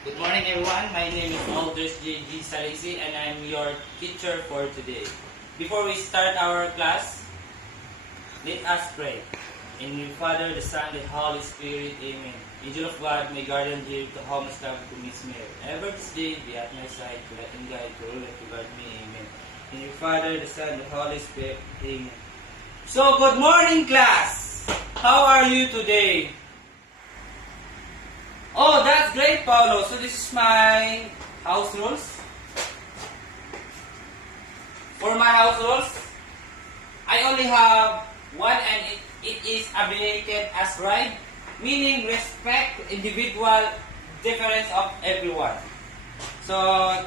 Good morning everyone, my name is Aldous J.G. Salisi and I'm your teacher for today. Before we start our class, let us pray. In the Father, the Son, the Holy Spirit, Amen. Angel of God, may guardian dear to homeless love to Miss Mary. Ever this day be at my side, to let and guide, to rule and to guard me, Amen. In the Father, the Son, the Holy Spirit, Amen. So, good morning class! How are you today? Oh, that's great, Paulo. So this is my house rules. For my house rules, I only have one and it is abbreviated as RIDE, meaning respect individual difference of everyone. So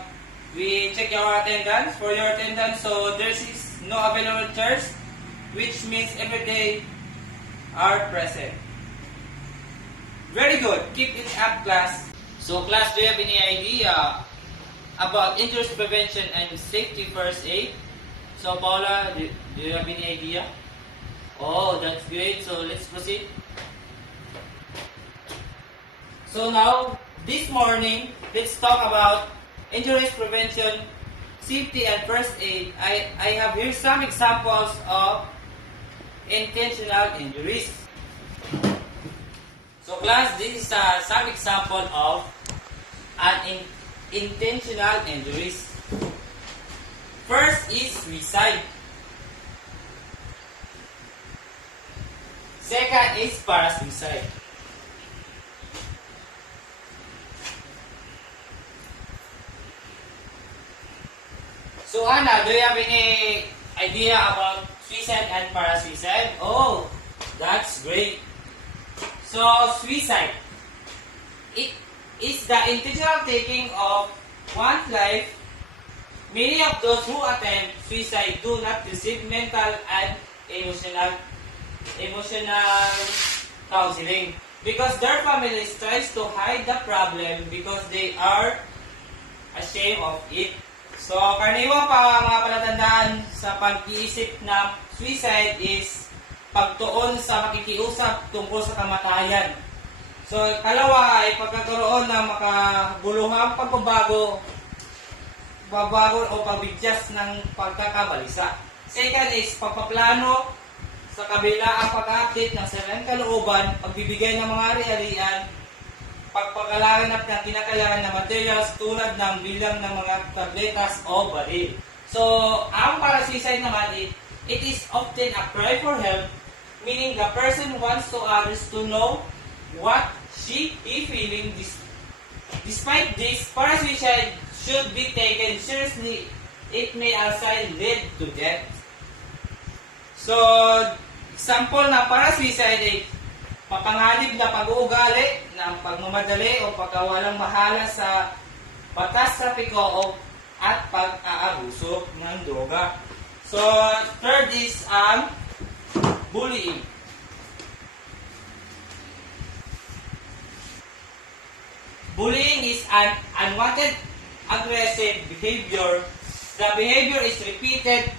we check your attendance. For your attendance, so there is no available chairs, which means every day are present. Very good. Keep it up, class. So, class, do you have any idea about injury prevention and safety first aid? So, Paula, do you have any idea? Oh, that's great. So, let's proceed. So, now, this morning, let's talk about injuries prevention, safety, and first aid. I have here some examples of intentional injuries. So class, this is some example of intentional injuries. First is suicide. Second is parasuicide. So Anna, do you have any idea about suicide and parasuicide? Oh, that's great. So, suicide. It is the intentional taking of one's life. Many of those who attempt suicide do not receive mental and emotional counseling because their families tries to hide the problem because they are ashamed of it. So, karaniwang mga palatandaan sa pag-iisip na suicide is pagtuon sa makikiusap tungkol sa kamatayan. So, kalawa ay pagkakaroon ng makabuluhang pagbabago o pagbidyas ng pagkakabalisa. Second is pagpaplano sa kabila ang pag-update ng sariling kalooban, pagbibigay ng mga ari-arian, pagpagkalaganap ng kinakailangan na materials tulad ng bilang ng mga tabletas o baril. So, ang parasuicide naman, it is often a cry for help, meaning the person wants to others to know what he feeling. Despite this, parasuicide should be taken seriously. It may also lead to death. So, example na parasuicide ay papanganib na pag-uugali ng pagmamadali o pagkawalang mahala sa batas trapiko at pag-aabuso ng droga. So, third is bullying. Bullying is an unwanted aggressive behavior. The behavior is repeated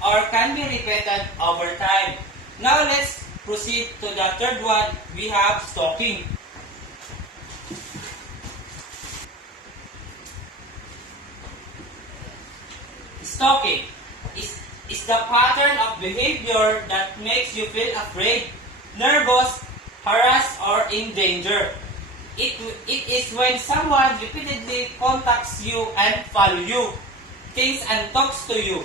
or can be repeated over time. Now let's proceed to the third one. We have stalking. Stalking is the pattern of behavior that makes you feel afraid, nervous, harassed, or in danger. It is when someone repeatedly contacts you and follows you, thinks and talks to you,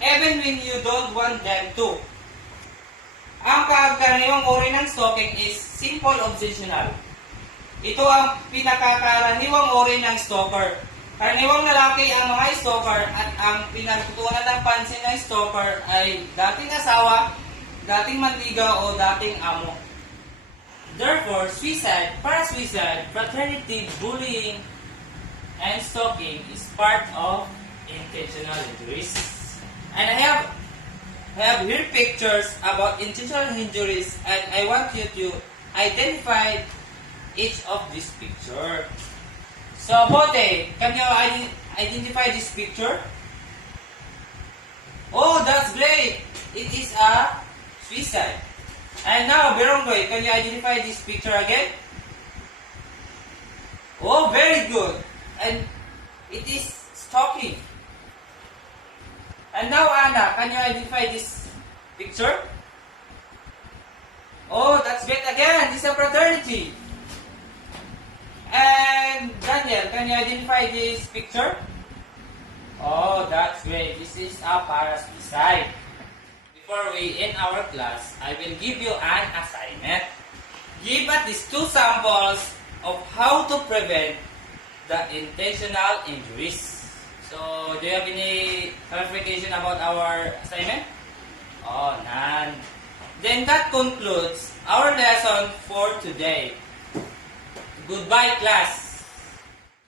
even when you don't want them to. Ang karaniwang uri ng stalking is simple obsessional. Ito ang pinakakaraniwang uri ng stalker. Karaniwang lalaki ang mga stalker at ang pinagtutunan ng pansin ng stalker ay dating asawa, dating manligaw o dating amo. Therefore, suicide, parasuicide, fraternity, bullying, and stalking is part of intentional injuries. And I have here pictures about intentional injuries and I want you to identify each of this picture. So, Bote, can you identify this picture? Oh, that's great! It is a suicide. And now, Beronggoy, can you identify this picture again? Oh, very good. And it is stalking. And now, Anna, can you identify this picture? Oh, that's great again. This is a fraternity. And Daniel, can you identify this picture? Oh, that's great. This is a parasticide. Before we end our class, I will give you an assignment. Give at least 2 samples of how to prevent the intentional injuries. So, do you have any clarification about our assignment? Oh, none. Then that concludes our lesson for today. Goodbye, class.